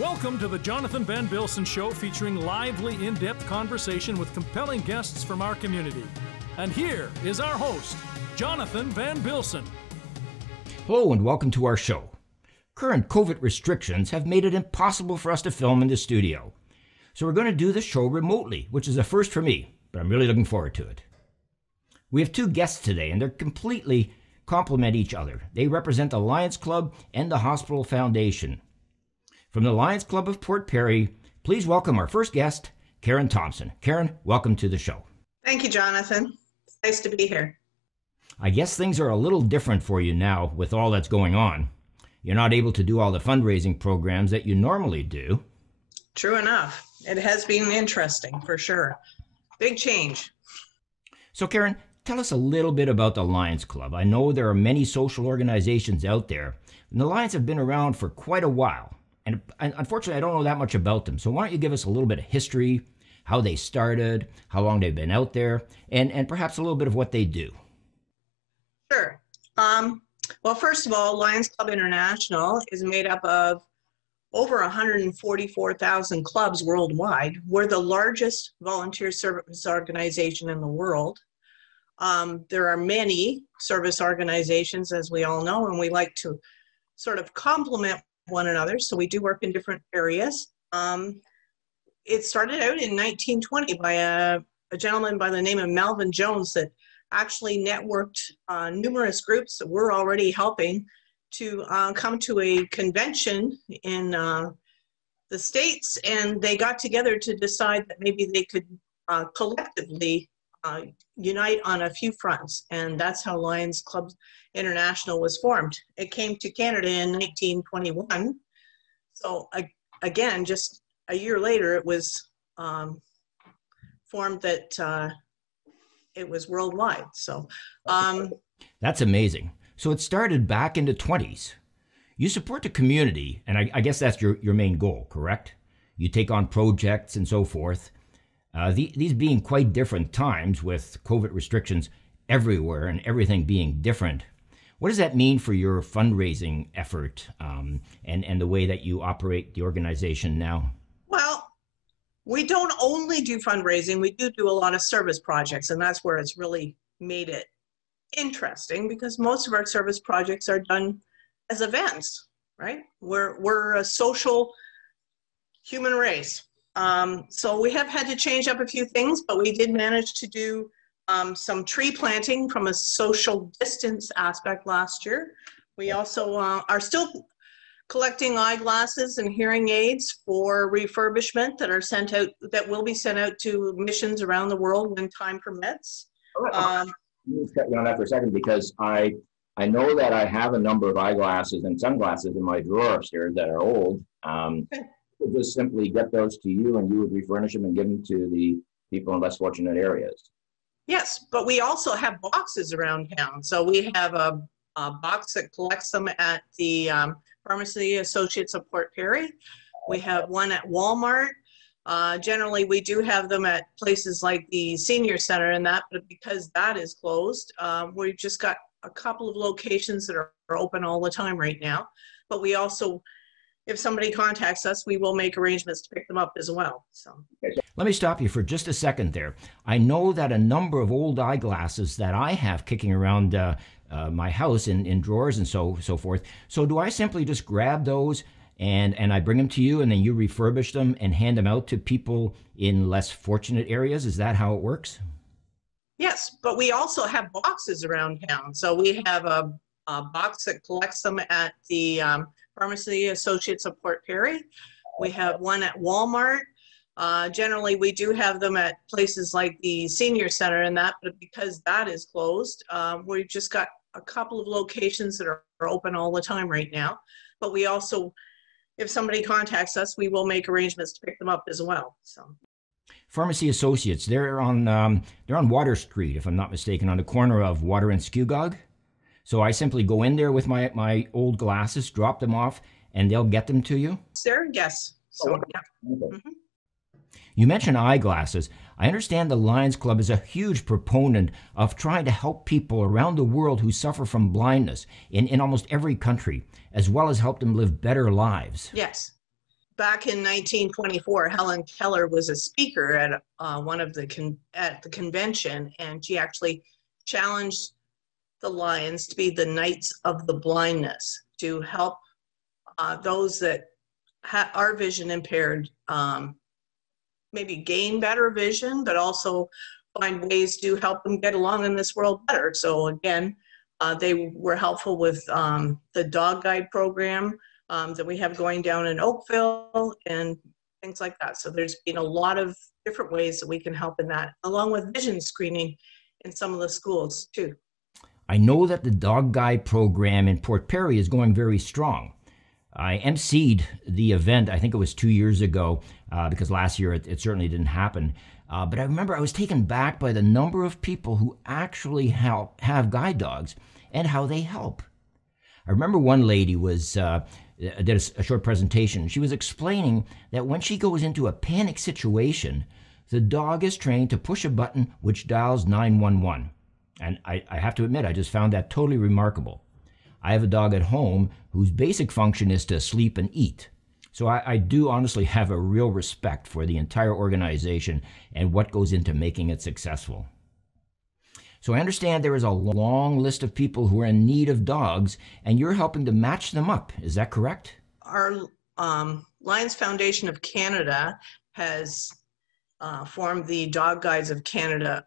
Welcome to the Jonathan Van Bilsen Show, featuring lively, in-depth conversation with compelling guests from our community. And here is our host, Jonathan Van Bilsen. Hello and welcome to our show. Current COVID restrictions have made it impossible for us to film in the studio. So we're going to do the show remotely, which is a first for me, but I'm really looking forward to it. We have two guests today, and they're completely complement each other. They represent the Lions Club and the Hospital Foundation. From the Lions Club of Port Perry, please welcome our first guest, Karen Thompson. Karen, welcome to the show. Thank you, Jonathan. It's nice to be here. I guess things are a little different for you now with all that's going on. You're not able to do all the fundraising programs that you normally do. True enough. It has been interesting, for sure. Big change. So, Karen, tell us a little bit about the Lions Club. I know there are many social organizations out there, and the Lions have been around for quite a while. And unfortunately, I don't know that much about them. So why don't you give us a little bit of history, how they started, how long they've been out there, and perhaps a little bit of what they do. Sure. Well, first of all, Lions Club International is made up of over 144,000 clubs worldwide. We're the largest volunteer service organization in the world. There are many service organizations, as we all know, and we like to sort of complement one another, so we do work in different areas. It started out in 1920 by a gentleman by the name of Melvin Jones that actually networked numerous groups that were already helping to come to a convention in the States, and they got together to decide that maybe they could collectively unite on a few fronts, and that's how Lions Club International was formed. It came to Canada in 1921. So again, just a year later, it was formed that it was worldwide. So that's amazing. So it started back in the 20s. You support the community, and I guess that's your main goal, correct? You take on projects and so forth. These being quite different times with COVID restrictions everywhere and everything being different. What does that mean for your fundraising effort and the way that you operate the organization now? Well, we don't only do fundraising, we do a lot of service projects, and that's where it's really made it interesting, because most of our service projects are done as events, right? We're a social human race. So we have had to change up a few things, but we did manage to do some tree planting from a social distance aspect last year. We also are still collecting eyeglasses and hearing aids for refurbishment that are sent out, that will be sent out to missions around the world when time permits. Let me cut you on that for a second, because I know that I have a number of eyeglasses and sunglasses in my drawer upstairs that are old. Okay. We'll just simply get those to you, and you would refurnish them and give them to the people in less fortunate areas. Yes, but we also have boxes around town. So we have a box that collects them at the Pharmacy Associates of Port Perry. We have one at Walmart. Generally, we do have them at places like the Senior Center and that, but because that is closed, we've just got a couple of locations that are open all the time right now. But we also, if somebody contacts us, we will make arrangements to pick them up as well. So. Let me stop you for just a second there. I know that a number of old eyeglasses that I have kicking around my house in drawers and so forth. So do I simply just grab those and I bring them to you, and then you refurbish them and hand them out to people in less fortunate areas? Is that how it works? Yes, but we also have boxes around town. So we have a box that collects them at the Pharmacy Associates of Port Perry. We have one at Walmart. Generally, we do have them at places like the Senior Center and that, but because that is closed, we've just got a couple of locations that are open all the time right now. But we also, if somebody contacts us, we will make arrangements to pick them up as well. So. Pharmacy Associates, they're on Water Street, if I'm not mistaken, on the corner of Water and Skugog. So I simply go in there with my old glasses, drop them off, and they'll get them to you? Sir, yes. So, yeah. Mm-hmm. You mentioned eyeglasses. I understand the Lions Club is a huge proponent of trying to help people around the world who suffer from blindness in almost every country, as well as help them live better lives. Yes. back in 1924, Helen Keller was a speaker at at the convention, and she actually challenged the Lions to be the Knights of the Blindness, to help those that are vision impaired maybe gain better vision, but also find ways to help them get along in this world better. So again, they were helpful with the dog guide program that we have going down in Oakville and things like that. So there's been a lot of different ways that we can help in that, along with vision screening in some of the schools too. I know that the dog guide program in Port Perry is going very strong. I emceed the event, I think it was 2 years ago, because last year it certainly didn't happen. But I remember I was taken back by the number of people who actually have guide dogs and how they help. I remember one lady did a short presentation. She was explaining that when she goes into a panic situation, the dog is trained to push a button which dials 911. And I have to admit, I just found that totally remarkable. I have a dog at home whose basic function is to sleep and eat. So I do honestly have a real respect for the entire organization and what goes into making it successful. So I understand there is a long list of people who are in need of dogs, and you're helping to match them up. Is that correct? Our Lions Foundation of Canada has formed the Dog Guides of Canada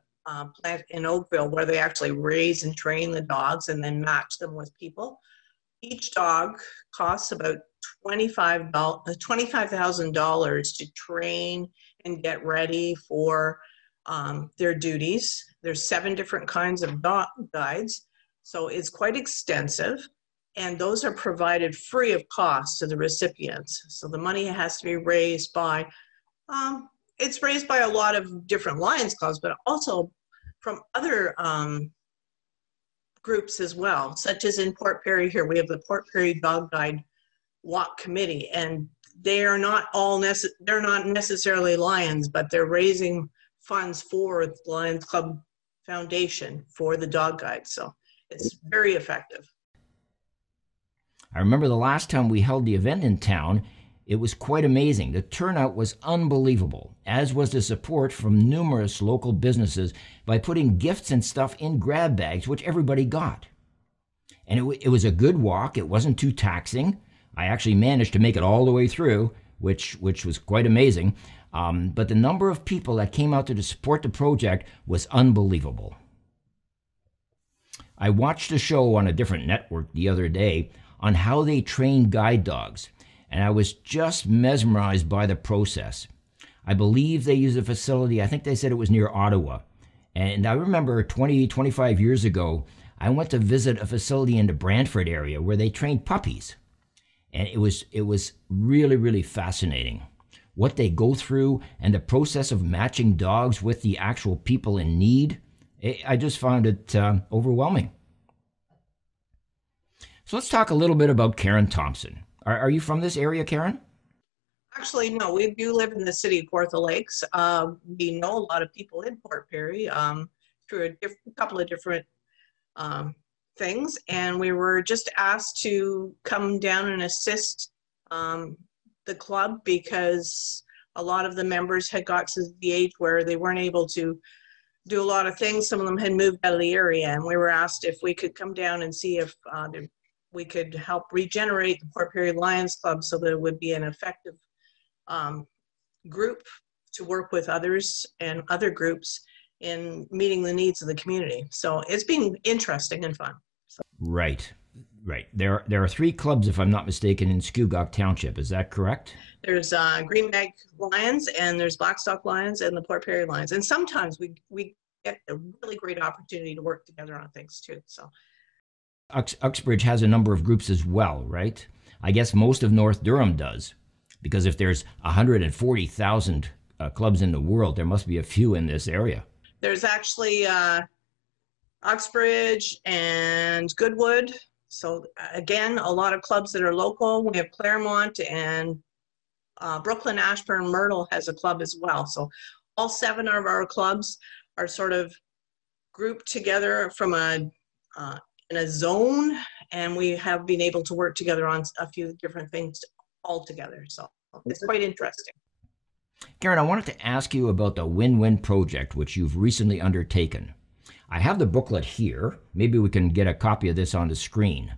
plant in Oakville, where they actually raise and train the dogs and then match them with people. Each dog costs about $25,000 to train and get ready for their duties. There's 7 different kinds of dog guides, so it's quite extensive, and those are provided free of cost to the recipients. So the money has to be raised by, it's raised by a lot of different Lions clubs, but also from other groups as well, such as in Port Perry here, we have the Port Perry Dog Guide Walk Committee, and they are not they're not necessarily Lions, but they're raising funds for the Lions Club Foundation for the dog guide. So it's very effective. I remember the last time we held the event in town, it was quite amazing. The turnout was unbelievable, as was the support from numerous local businesses by putting gifts and stuff in grab bags, which everybody got. And it was a good walk. It wasn't too taxing. I actually managed to make it all the way through, which was quite amazing. But the number of people that came out to support the project was unbelievable. I watched a show on a different network the other day on how they train guide dogs, and I was just mesmerized by the process. I believe they use a facility, I think they said it was near Ottawa. And I remember 25 years ago, I went to visit a facility in the Brantford area where they trained puppies. And it was really, really fascinating what they go through and the process of matching dogs with the actual people in need. I just found it overwhelming. So let's talk a little bit about Karen Thompson. Are you from this area, Karen? Actually, no, we do live in the city of Kawartha Lakes. We know a lot of people in Port Perry through a couple of different things, and we were just asked to come down and assist the club because a lot of the members had got to the age where they weren't able to do a lot of things. Some of them had moved out of the area, and we were asked if we could come down and see if we could help regenerate the Port Perry Lions Club so that it would be an effective group to work with others and other groups in meeting the needs of the community. So it's been interesting and fun. So. Right. There are 3 clubs, if I'm not mistaken, in Scugog Township. Is that correct? There's Greenbank Lions, and there's Blackstock Lions, and the Port Perry Lions. And sometimes we get a really great opportunity to work together on things too. So. Uxbridge has a number of groups as well, right? I guess most of North Durham does, because if there's 140,000 clubs in the world, there must be a few in this area. There's actually Uxbridge and Goodwood. So again, a lot of clubs that are local. We have Claremont and Brooklyn, Ashburn, Myrtle has a club as well. So all 7 of our clubs are sort of grouped together from in a zone, and we have been able to work together on a few different things all together. So It's quite interesting. Karen, I wanted to ask you about the Win-Win project, which you've recently undertaken. I have the booklet here. Maybe we can get a copy of this on the screen.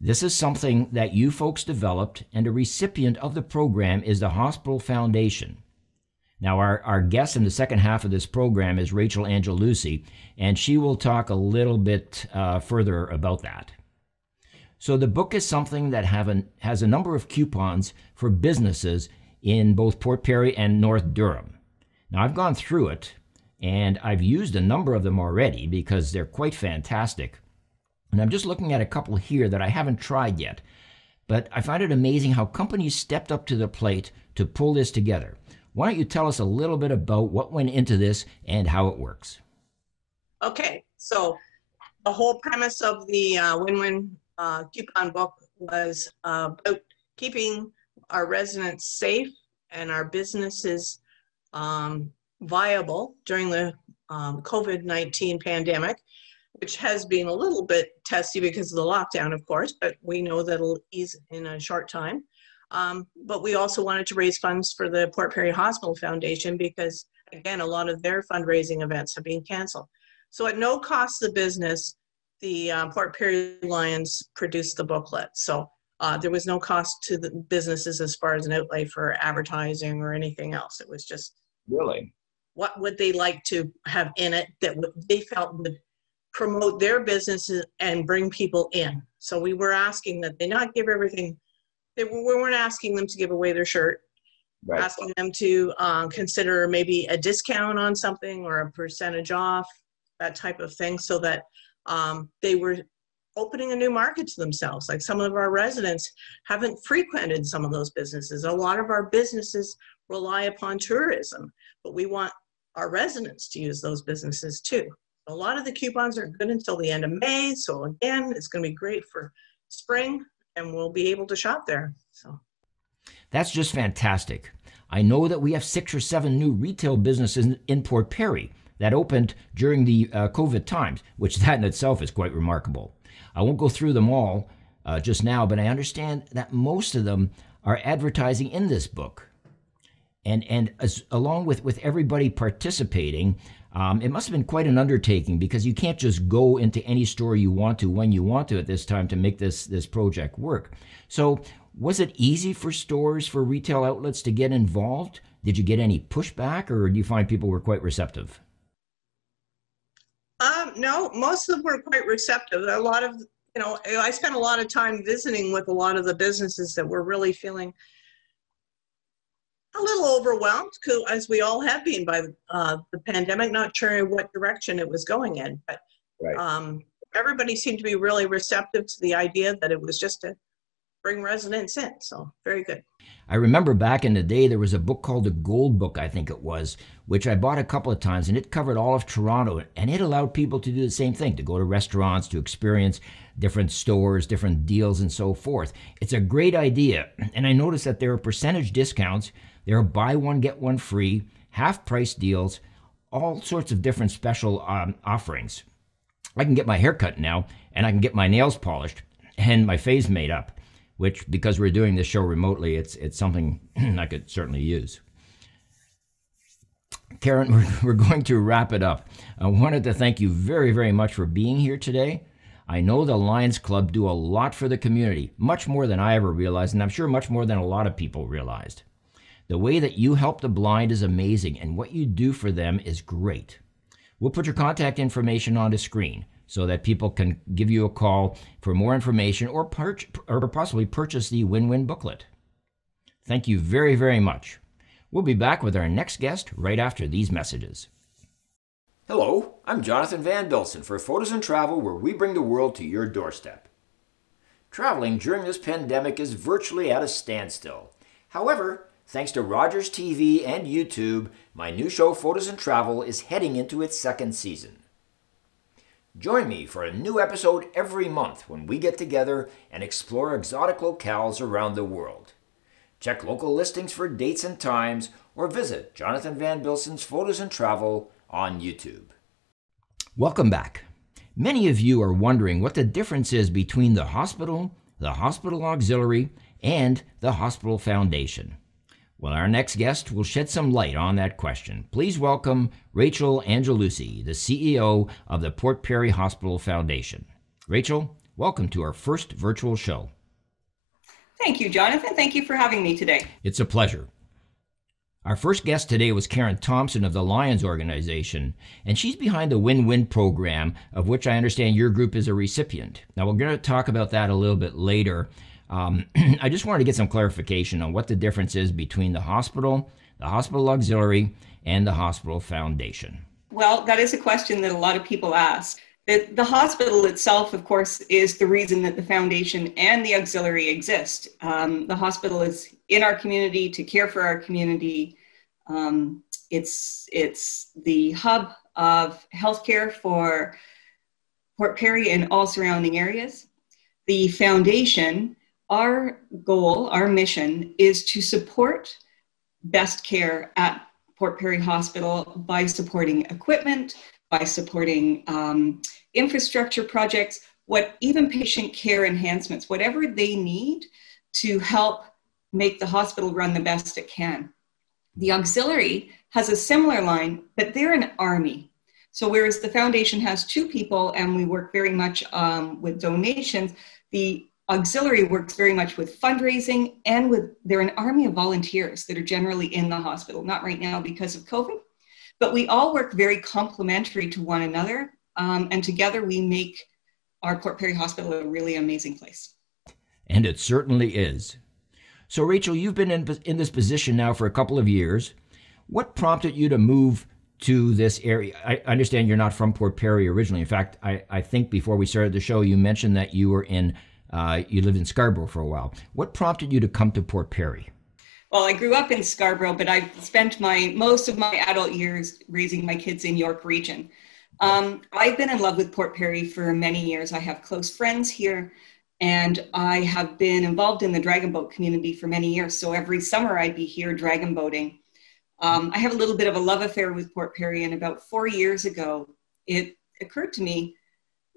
This is something that you folks developed, and a recipient of the program is the Hospital Foundation. Now, our guest in the second half of this program is Rachel Agnaluzzi, and she will talk a little bit further about that. So the book is something that has a number of coupons for businesses in both Port Perry and North Durham. Now, I've gone through it, and I've used a number of them already because they're quite fantastic. And I'm just looking at a couple here that I haven't tried yet. But I find it amazing how companies stepped up to the plate to pull this together. Why don't you tell us a little bit about what went into this and how it works? Okay, so the whole premise of the Win-Win coupon book was about keeping our residents safe and our businesses viable during the COVID-19 pandemic, which has been a little bit testy because of the lockdown, of course, but we know that it'll ease in a short time. But we also wanted to raise funds for the Port Perry Hospital Foundation because, again, a lot of their fundraising events have been canceled. So at no cost to the business, the portperrylions produced the booklet. So there was no cost to the businesses as far as an outlay for advertising or anything else. It was just Really? what would they like to have in it that they felt would promote their businesses and bring people in. So we were asking that they not give everything. We weren't asking them to give away their shirt, Right. asking them to consider maybe a discount on something or a percentage off, that type of thing, so that they were opening a new market to themselves. Like some of our residents haven't frequented some of those businesses. A lot of our businesses rely upon tourism, but we want our residents to use those businesses too. A lot of the coupons are good until the end of May. So again, it's going to be great for spring and we'll be able to shop there. So That's just fantastic. I know that we have 6 or 7 new retail businesses in Port Perry that opened during the COVID times, which that in itself is quite remarkable. I won't go through them all just now, but I understand that most of them are advertising in this book. And along with everybody participating, it must have been quite an undertaking because you can't just go into any store you want to when you want to at this time to make this project work. So was it easy for stores, for retail outlets to get involved? Did you get any pushback, or do you find people were quite receptive? No, most of them were quite receptive. A lot of, I spent a lot of time visiting with a lot of the businesses that were really feeling a little overwhelmed, as we all have been by the pandemic, not sure what direction it was going in. But Right. Everybody seemed to be really receptive to the idea that it was just to bring residents in. So very good. I remember back in the day, there was a book called the Gold Book, I think it was, which I bought a couple of times, and it covered all of Toronto, and it allowed people to do the same thing, to go to restaurants, to experience different stores, different deals, and so forth. It's a great idea, and I noticed that there are percentage discounts. There are buy one, get one free, half-price deals, all sorts of different special offerings. I can get my hair cut now, and I can get my nails polished, and my face made up, which, because we're doing this show remotely, it's something I could certainly use. Karen, we're going to wrap it up. I wanted to thank you very, very much for being here today. I know the Lions Club do a lot for the community, much more than I ever realized, and I'm sure much more than a lot of people realized. The way that you help the blind is amazing, and what you do for them is great. We'll put your contact information on the screen so that people can give you a call for more information or possibly purchase the Win-Win booklet. Thank you very, very much. We'll be back with our next guest right after these messages. Hello, I'm Jonathan Van Bilsen for Photos and Travel, where we bring the world to your doorstep. Traveling during this pandemic is virtually at a standstill. However, thanks to Rogers TV and YouTube, my new show Photos and Travel is heading into its 2nd season. Join me for a new episode every month when we get together and explore exotic locales around the world. Check local listings for dates and times, or visit Jonathan Van Bilsen's Photos and Travel on YouTube. Welcome back. Many of you are wondering what the difference is between the hospital auxiliary, and the Hospital Foundation? Well, our next guest will shed some light on that question. Please welcome Rachel Agnaluzzi, the CEO of the Port Perry Hospital Foundation. Rachel, welcome to our first virtual show. Thank you, Jonathan. Thank you for having me today. It's a pleasure. Our first guest today was Karen Thompson of the Lions organization, and she's behind the Win-Win program, of which I understand your group is a recipient. Now, we're going to talk about that a little bit later. I just wanted to get some clarification on what the difference is between the hospital auxiliary, and the hospital foundation. Well, that is a question that a lot of people ask. The hospital itself, of course, is the reason that the foundation and the auxiliary exist. The hospital is in our community to care for our community. It's the hub of healthcare for Port Perry and all surrounding areas. The foundation, our goal, our mission is to support best care at Port Perry Hospital by supporting equipment, by supporting infrastructure projects, even patient care enhancements, whatever they need to help make the hospital run the best it can. The auxiliary has a similar line, but they're an army. So whereas the foundation has 2 people and we work very much with donations, the auxiliary works very much with fundraising and they're an army of volunteers that are generally in the hospital, not right now because of COVID, but we all work very complementary to one another. And together we make our Port Perry Hospital a really amazing place. And it certainly is. So Rachel, you've been in this position now for a couple of years. What prompted you to move to this area? I understand you're not from Port Perry originally. In fact, I think before we started the show, you mentioned that you were you lived in Scarborough for a while. What prompted you to come to Port Perry? Well, I grew up in Scarborough, but I've spent most of my adult years raising my kids in York Region. I've been in love with Port Perry for many years. I have close friends here, and I have been involved in the dragon boat community for many years. So every summer I'd be here dragon boating. I have a little bit of a love affair with Port Perry, and about 4 years ago, it occurred to me,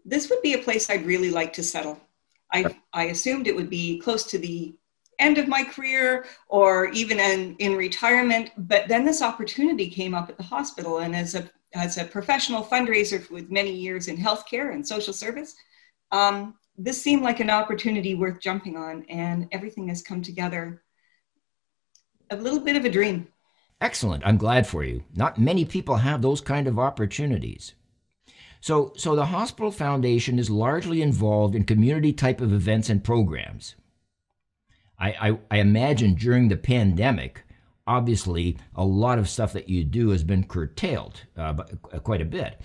this would be a place I'd really like to settle. I assumed it would be close to the end of my career or even in retirement, but then this opportunity came up at the hospital, and as a professional fundraiser with many years in healthcare and social service, this seemed like an opportunity worth jumping on, and everything has come together. A little bit of a dream. Excellent. I'm glad for you. Not many people have those kind of opportunities. So the Hospital Foundation is largely involved in community type of events and programs. I imagine during the pandemic, obviously, a lot of stuff that you do has been curtailed quite a bit.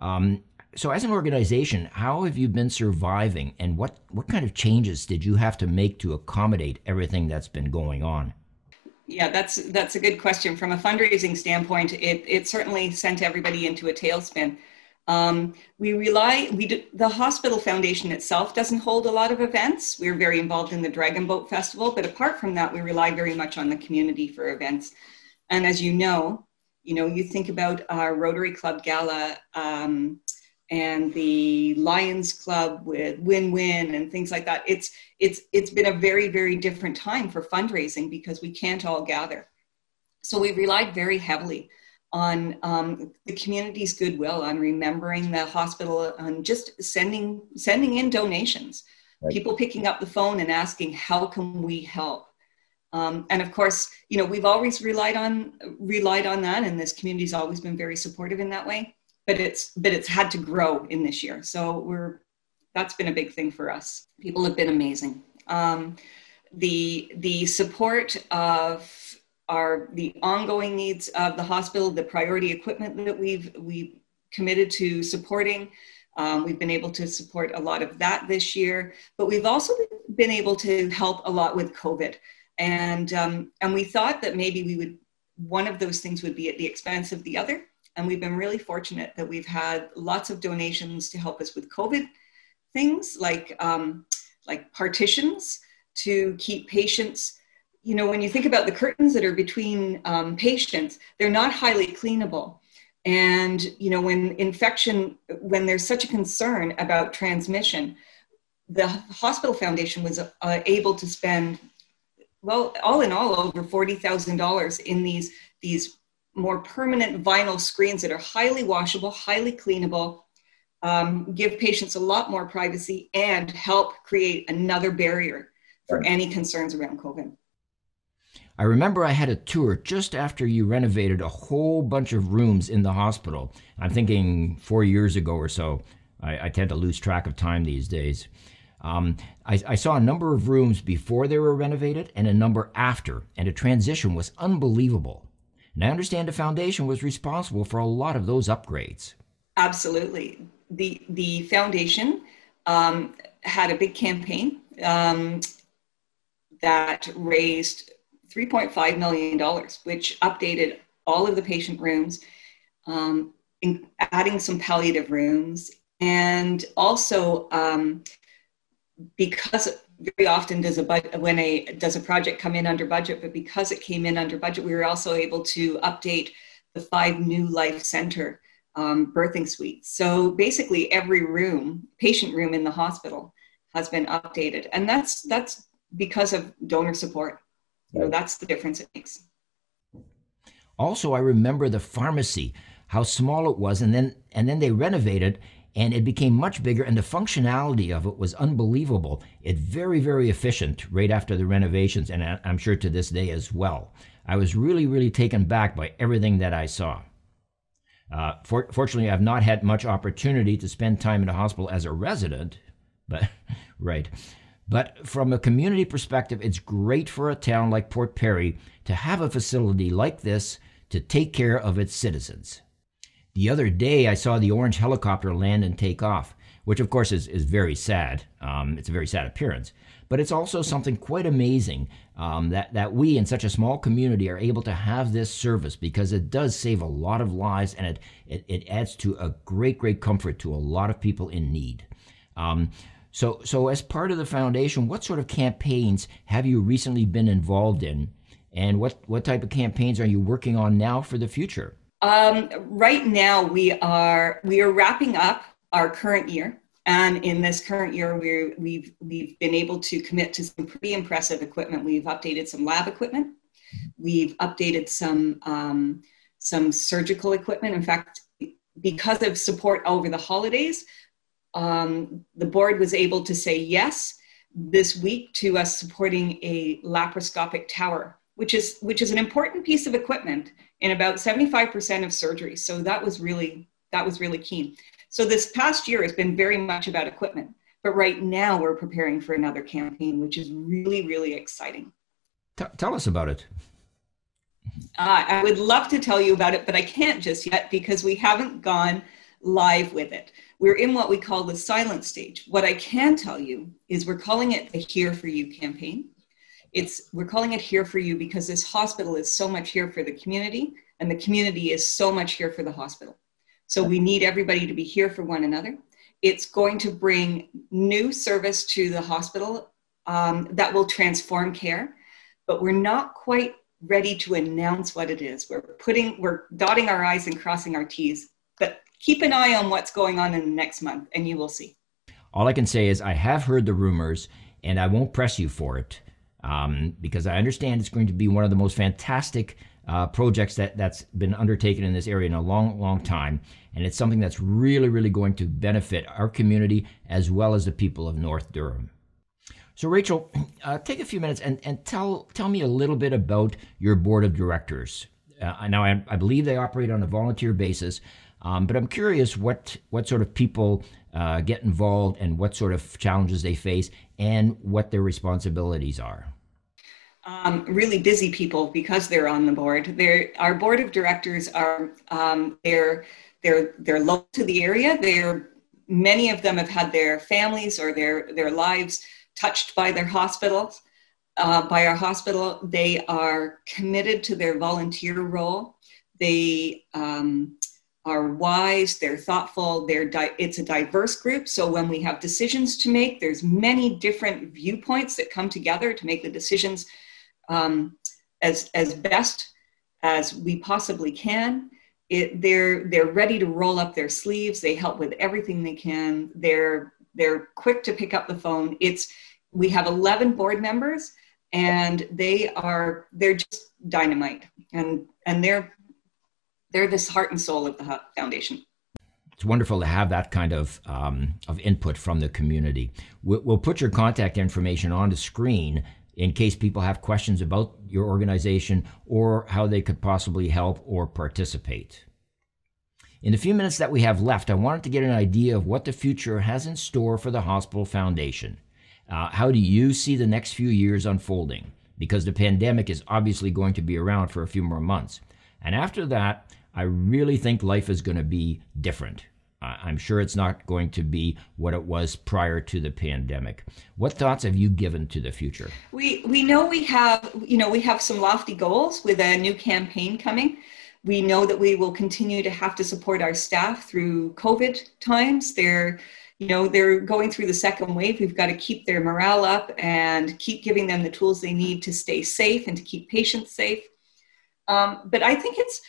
So as an organization, how have you been surviving, and what kind of changes did you have to make to accommodate everything that's been going on? Yeah, that's a good question. From a fundraising standpoint, it certainly sent everybody into a tailspin. The Hospital Foundation itself doesn't hold a lot of events. We're very involved in the Dragon Boat Festival, but apart from that, we rely very much on the community for events. And as you think about our Rotary Club Gala and the Lions Club with Win-Win and things like that. It's been a very, very different time for fundraising because we can't all gather. So we relied very heavily on the community's goodwill, on remembering the hospital, on just sending in donations, right. People picking up the phone and asking, how can we help? And of course, we've always relied on that, and this community's always been very supportive in that way, but it's had to grow in this year. So that's been a big thing for us. People have been amazing. The support of the ongoing needs of the hospital, the priority equipment that we've committed to supporting. We've been able to support a lot of that this year, but we've also been able to help a lot with COVID. And we thought that maybe one of those things would be at the expense of the other. And we've been really fortunate that we've had lots of donations to help us with COVID things like partitions to keep patients. When you think about the curtains that are between patients, they're not highly cleanable. And, when there's such a concern about transmission, the Hospital Foundation was able to spend well, all in all, over $40,000 in these more permanent vinyl screens that are highly washable, highly cleanable, give patients a lot more privacy, and help create another barrier for any concerns around COVID. I remember I had a tour just after you renovated a whole bunch of rooms in the hospital. I'm thinking 4 years ago or so. I tend to lose track of time these days. I saw a number of rooms before they were renovated and a number after, and the transition was unbelievable. And I understand the foundation was responsible for a lot of those upgrades. Absolutely. The foundation had a big campaign that raised $3.5 million, which updated all of the patient rooms, adding some palliative rooms, and also because very often does a project come in under budget, but because it came in under budget, we were also able to update the 5 new Life Center birthing suites. So basically every patient room in the hospital has been updated, and that's because of donor support. You know, that's the difference it makes. Also, I remember the pharmacy, how small it was, and then they renovated, and it became much bigger, and the functionality of it was unbelievable. It's very, very efficient right after the renovations, and I'm sure to this day as well. I was really, really taken back by everything that I saw. Fortunately, I've not had much opportunity to spend time in the hospital as a resident, but right. But from a community perspective, it's great for a town like Port Perry to have a facility like this to take care of its citizens. The other day, I saw the orange helicopter land and take off, which of course is very sad. It's a very sad appearance, but it's also something quite amazing that we in such a small community are able to have this service, because it does save a lot of lives, and it adds to a great comfort to a lot of people in need. So as part of the foundation, what sort of campaigns have you recently been involved in, and what type of campaigns are you working on now for the future? Right now, we are wrapping up our current year, and in this current year, we've been able to commit to some pretty impressive equipment. We've updated some lab equipment, we've updated some surgical equipment. In fact, because of support over the holidays, the board was able to say yes this week to us supporting a laparoscopic tower, which is an important piece of equipment in about 75% of surgery. So that was really keen. So this past year has been very much about equipment, but right now we're preparing for another campaign, which is really exciting. Tell us about it. I would love to tell you about it, but I can't just yet because we haven't gone live with it. We're in what we call the silent stage. What I can tell you is we're calling it the Here For You campaign. We're calling it Here For You because this hospital is so much here for the community, and the community is so much here for the hospital. So we need everybody to be here for one another. It's going to bring new service to the hospital that will transform care, but we're not quite ready to announce what it is. We're dotting our I's and crossing our T's, but keep an eye on what's going on in the next month and you will see. All I can say is I have heard the rumors, and I won't press you for it because I understand it's going to be one of the most fantastic projects that's been undertaken in this area in a long time. And it's something that's really going to benefit our community as well as the people of North Durham. So Rachel, take a few minutes and tell me a little bit about your board of directors. Now, I believe they operate on a volunteer basis, but I'm curious what sort of people get involved and what sort of challenges they face and what their responsibilities are. Really busy people because they're on the board. Our board of directors are they're local to the area. Many of them have had their families or their lives touched by their hospitals, by our hospital. They are committed to their volunteer role. They are wise, they're thoughtful, it's a diverse group. So when we have decisions to make, there's many different viewpoints that come together to make the decisions as best as we possibly can. They're ready to roll up their sleeves. They help with everything they can. They're quick to pick up the phone. We have 11 board members, and they're just dynamite, and they're this heart and soul of the foundation. It's wonderful to have that kind of input from the community. We'll put your contact information on the screen in case people have questions about your organization or how they could possibly help or participate. In the few minutes that we have left, I wanted to get an idea of what the future has in store for the Hospital Foundation. How do you see the next few years unfolding? Because the pandemic is obviously going to be around for a few more months. And after that, I really think life is going to be different. I'm sure it's not going to be what it was prior to the pandemic. What thoughts have you given to the future? We know we have some lofty goals with a new campaign coming. We know that we will continue to have to support our staff through COVID times. They're going through the second wave. We've got to keep their morale up and keep giving them the tools they need to stay safe and to keep patients safe. But I think it's,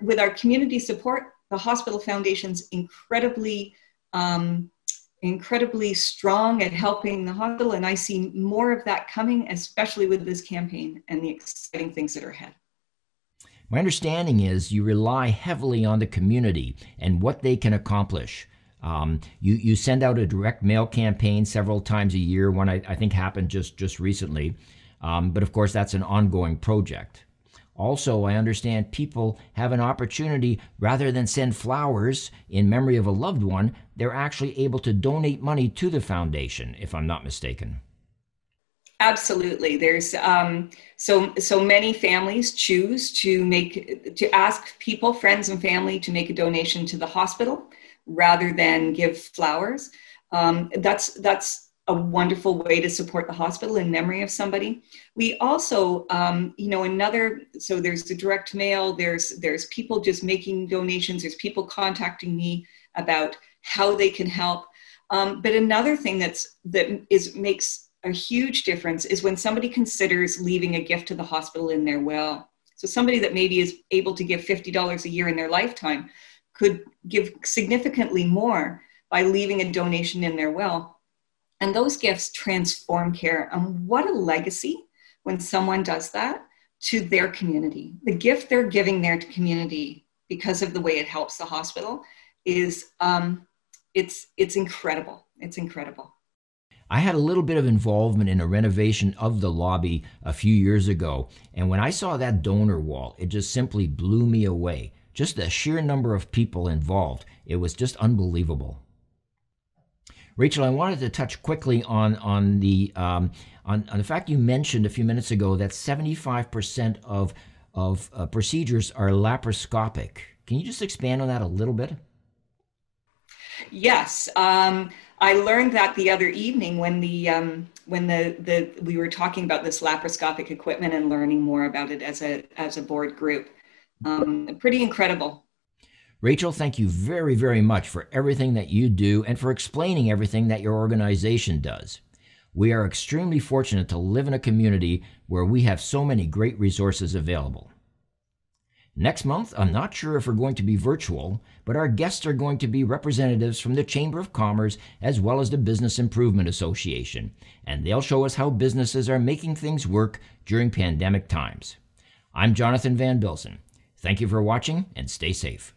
with our community support, the Hospital Foundation's incredibly strong at helping the hospital, and I see more of that coming, especially with this campaign and the exciting things that are ahead. My understanding is you rely heavily on the community and what they can accomplish. You send out a direct mail campaign several times a year. One I think happened just recently, but of course that's an ongoing project. Also, I understand people have an opportunity, rather than send flowers in memory of a loved one, they're actually able to donate money to the foundation, if I'm not mistaken. Absolutely. There's so many families choose to ask people, friends and family, to make a donation to the hospital rather than give flowers. That's a wonderful way to support the hospital in memory of somebody. We also, so there's the direct mail, there's people just making donations, there's people contacting me about how they can help. But another thing that makes a huge difference is when somebody considers leaving a gift to the hospital in their will. So somebody that maybe is able to give $50 a year in their lifetime could give significantly more by leaving a donation in their will. And those gifts transform care. And what a legacy when someone does that to their community. The gift they're giving their community because of the way it helps the hospital is, it's incredible. It's incredible. I had a little bit of involvement in a renovation of the lobby a few years ago. And when I saw that donor wall, it just simply blew me away. Just the sheer number of people involved. It was just unbelievable. Rachel, I wanted to touch quickly on the fact you mentioned a few minutes ago that 75% of procedures are laparoscopic. Can you just expand on that a little bit? Yes, I learned that the other evening when we were talking about this laparoscopic equipment and learning more about it as a board group. Pretty incredible. Rachel, thank you very, very much for everything that you do and for explaining everything that your organization does. We are extremely fortunate to live in a community where we have so many great resources available. Next month, I'm not sure if we're going to be virtual, but our guests are going to be representatives from the Chamber of Commerce as well as the Business Improvement Association, and they'll show us how businesses are making things work during pandemic times. I'm Jonathan Van Bilsen. Thank you for watching and stay safe.